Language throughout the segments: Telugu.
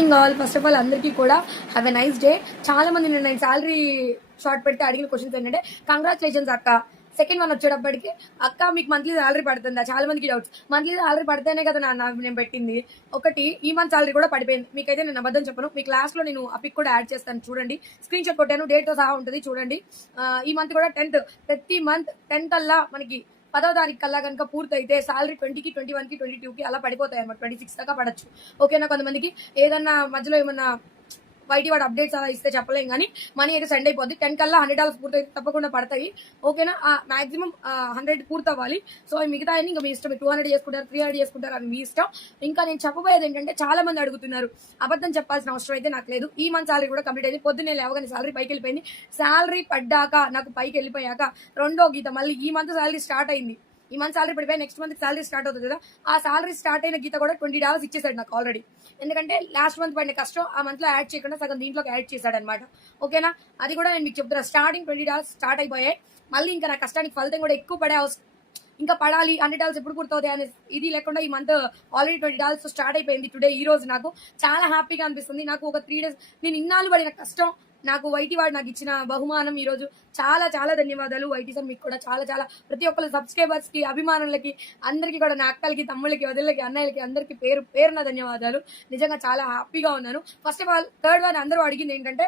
Morning all. First of all అందరికీ కూడా హ్యావ్ ఎ నైస్ డే. చాలా మంది నేను శాలరీ షార్ట్ పెడితే అడిగిన క్వశ్చన్స్ ఏంటంటే కంగ్రాచులేషన్స్ అక్క. సెకండ్ వన్ వచ్చేటప్పటికి అక్క మీకు మంత్లీ శాలరీ పడుతుందా, చాలా మందికి డౌట్స్. మంత్లీ శాలరీ పడితేనే కదా నేను పెట్టింది. ఒకటి ఈ మంత్ శాలరీ కూడా పడిపోయింది. మీకైతే నేను అబద్ధం చెప్పను. మీ క్లాస్ లో నేను ఆ పిక్ కూడా యాడ్ చేస్తాను, చూడండి. స్క్రీన్ షాట్ కొట్టాను, డేట్ తో సహా ఉంటుంది, చూడండి. ఈ మంత్ కూడా 10th, ప్రతి మంత్ 10th అల్లా మనకి 10వ తారీఖు కల్లా కనుక పూర్తయితే శాలరీ 20కి, 21కి, 22కి అలా పడిపోతాయి అన్నమాట. 26 దాకా పడచ్చు. ఓకేనా. కొంతమందికి ఏదన్నా మధ్యలో ఏమన్నా వైటీ వాడు అప్డేట్స్ అలా ఇస్తే చెప్పలేం, కానీ మనీ అయితే సెండ్ అయిపోద్ది. 10 కల్లా $100 పూర్తి తప్పకుండా పడతాయి. ఓకేనా. మాక్సిమం 100 పూర్తి అవ్వాలి. సో మిగతా ఇంకా మీ ఇష్టం. 200 చేసుకుంటారు, 300 చేసుకుంటారు, అది మీ ఇష్టం. ఇంకా నేను చెప్పబోయేది ఏంటంటే, చాలా మంది అడుగుతున్నారు, అబద్ధం చెప్పాల్సిన అవసరం అయితే నాకు లేదు. ఈ మంత్ శాలరీ కూడా కంప్లీట్ అయింది. పొద్దున్నే లేవగానే శాలరీ పైకి వెళ్ళిపోయింది. శాలరీ పడ్డాక నాకు పైకి వెళ్ళిపోయాక రెండో గీత మళ్ళీ ఈ మంత్ శాలరీ స్టార్ట్ అయింది. ఈ మంత్ శాలరీ పడిపోయి నెక్స్ట్ మంత్ శాలరీ స్టార్ట్ అవుతుంది కదా. ఆ శాలరీ స్టార్ట్ అయిన గీత కూడా $20 ఇచ్చేసాడు నాకు ఆల్రెడీ. ఎందుకంటే లాస్ట్ మంత్ పడిన కష్టం ఆ మంత్ లో యాడ్ చేయకుండా సగం దీంట్లోకి యాడ్ చేశాడు అనమాట. ఓకేనా. అది కూడా నేను మీకు చెప్తున్నా. స్టార్టింగ్ $20 స్టార్ట్ అయిపోయాయి. మళ్ళీ ఇంకా నా కష్టానికి ఫలితం కూడా ఎక్కువ పడే అవసరం, ఇంకా పడాలి. $100 ఎప్పుడు పూర్తవుతాయి అనే ఇది లేకుండా ఈ మంత్ ఆల్రెడీ $20 స్టార్ట్ అయిపోయింది. టుడే ఈ రోజు నాకు చాలా హ్యాపీగా అనిపిస్తుంది. నాకు ఒక 3 days నేను ఇన్నాళ్ళు పడిన కష్టం, నాకు వైటీ వాడు నాకు ఇచ్చిన బహుమానం ఈ రోజు. చాలా చాలా ధన్యవాదాలు వైటీ సార్. మీకు కూడా చాలా చాలా ప్రతి ఒక్కరు సబ్స్క్రైబర్స్ కి, అభిమానులకి, అందరికీ కూడా, నా అక్కలకి, తమ్ముళ్ళకి, వదిలకి, అన్నయ్యలకి, అందరికి పేరు పేరున ధన్యవాదాలు. నిజంగా చాలా హ్యాపీగా ఉన్నాను. First of all third one అందరూ అడిగింది ఏంటంటే,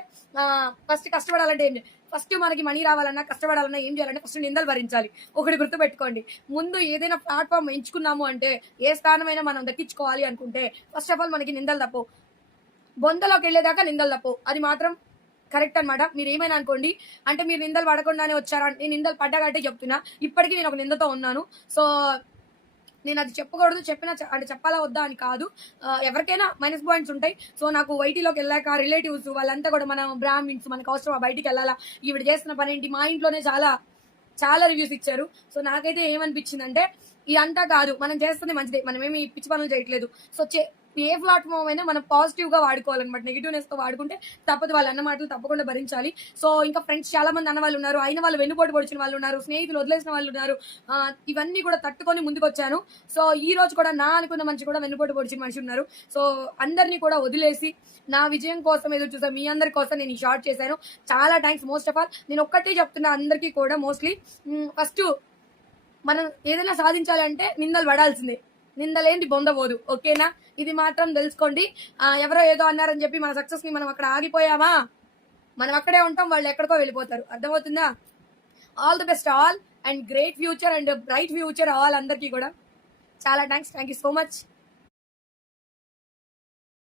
ఫస్ట్ కష్టపడాలంటే ఏం ఫస్ట్ మనకి మనీ రావాలన్నా, కష్టపడాలన్నా ఏం చేయాలంటే ఫస్ట్ నిందలు భరించాలి. ఒకటి గుర్తుపెట్టుకోండి. ముందు ఏదైనా ప్లాట్ఫామ్ ఎంచుకున్నాము అంటే, ఏ స్థానమైనా మనం దక్కించుకోవాలి అనుకుంటే ఫస్ట్ ఆఫ్ ఆల్ మనకి నిందలు తప్పు. బొందలోకి వెళ్ళేదాకా నిందలు తప్పు. అది మాత్రం కరెక్ట్ అనమాట. మీరు ఏమైనా అనుకోండి, అంటే మీరు నిందలు పడకుండానే వచ్చారా, నేను నిందలు పడ్డగట్టే చెప్తున్నా. ఇప్పటికీ నేను ఒక నిందతో ఉన్నాను. సో నేను అది చెప్పకూడదు, చెప్పినా అంటే చెప్పాలా వద్దా అని కాదు. ఎవరికైనా మైనస్ పాయింట్స్ ఉంటాయి. సో నాకు వైటీలోకి వెళ్ళాక రిలేటివ్స్ వాళ్ళంతా కూడా, మనం బ్రాహ్మిన్స్, మనకు అవసరం బయటికి వెళ్ళాలా, ఈవిడ చేస్తున్న పని ఏంటి, మా ఇంట్లోనే చాలా చాలా రివ్యూస్ ఇచ్చారు. సో నాకైతే ఏమనిపించిందంటే, ఇదంతా కాదు, మనం చేస్తుంది మంచిదే, మనం ఏమి పిచ్చి పనులు చేయట్లేదు. సో ఏ ప్లాట్ఫామ్ అయినా మనం పాజిటివ్ గా వాడుకోవాలన్నమాట. నెగిటివ్నెస్ తో వాడుకుంటే తప్పదు. వాళ్ళు అన్న మాటలు తప్పకుండా భరించాలి. సో ఇంకా ఫ్రెండ్స్ చాలా మంది అన్న వాళ్ళు ఉన్నారు, అయిన వాళ్ళు వెన్నుపోటు పొడిచిన వాళ్ళు ఉన్నారు, స్నేహితులు వదిలేసిన వాళ్ళు ఉన్నారు. ఇవన్నీ కూడా తట్టుకొని ముందుకు వచ్చాను. సో ఈ రోజు కూడా నా అనుకున్న మనిషి కూడా వెన్నుపోటు పొడిచిన మనిషి ఉన్నారు. సో అందరినీ కూడా వదిలేసి నా విజయం కోసం ఎదురు చూసాను. మీ అందరి కోసం నేను ఈ షార్ట్ చేశాను. చాలా థ్యాంక్స్. మోస్ట్ ఆఫ్ ఆల్ నేను ఒక్కటే చెప్తున్నా అందరికీ కూడా, మోస్ట్లీ ఫస్ట్ మనం ఏదైనా సాధించాలి అంటే నిందలు పడాల్సిందే. నిందలేంటి బొందబోదు. ఓకేనా. ఇది మాత్రం తెలుసుకోండి. ఎవరో ఏదో అన్నారని చెప్పి మన సక్సెస్ ని మనం అక్కడ ఆగిపోయామా, మనం అక్కడే ఉంటాం, వాళ్ళు ఎక్కడికో వెళ్ళిపోతారు. అర్థమవుతుందా. All the best all, and great future and bright future all అందరికీ కూడా. చాలా thanks. Thank you so much.